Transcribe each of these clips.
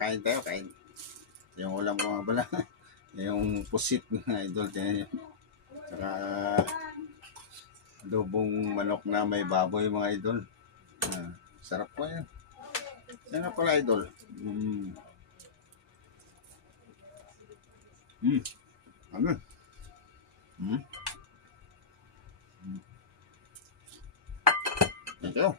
Kain tayo, kain. Yung ulam ko nga pala, yung pusit na idol. Tiyan nyo. Saka adobong manok na may baboy mga idol. Sarap po yan. Yan nga pala idol. Ano? Ito.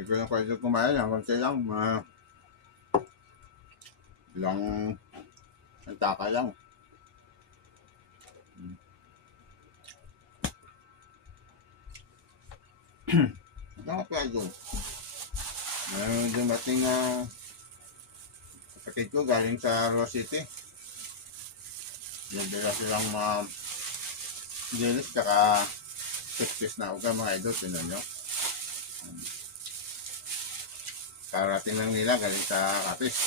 Ito lang pwede kumain lang. Kunti lang. Ilang antaka lang. Ito nga pala idol. Mayroon dumating kapatid ko galing sa Roa City. Nagdala silang mga dilis tsaka 6 na uga mga idol. Tinan nyo. Karating lang nila galing sa Kapis.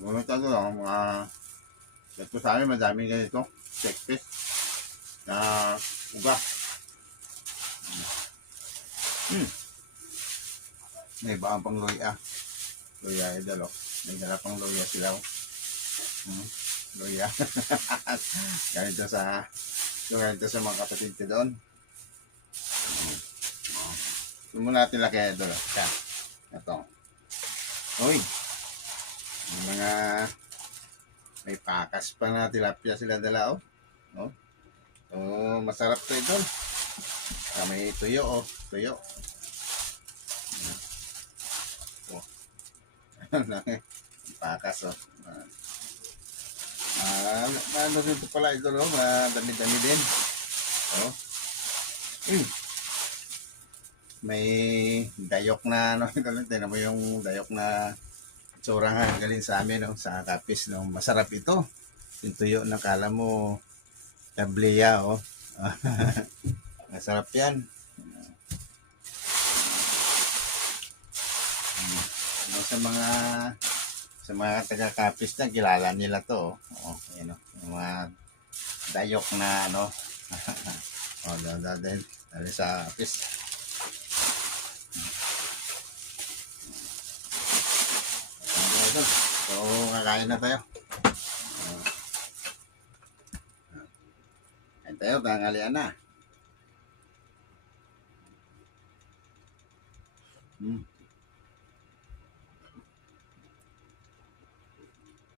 Pumunta doon ako mga ito sa amin madaming ganito 6 na uga. May iba ang pang luya. Luya idol. May dala pang luya sila. Luya. Ganito sa mga kapatid ko doon. Sumo natin laki idol. Ito. Uy. Mga may pakas pa na tilapia sila dala masarap to idol. May tuyo tuyo. Pakas ano dito pala idol madami-dami din. May dayok na tinan mo yung dayok na tsurahan galing sa amin sa Kapis masarap ito. Yung tuyo na kala mo tableya masarap yan. Sa mga taga-Kapis na kilala nila to yung mga dayok na dali sa Kapis. So kakain na tayo. Kain tayo, tanghalian na.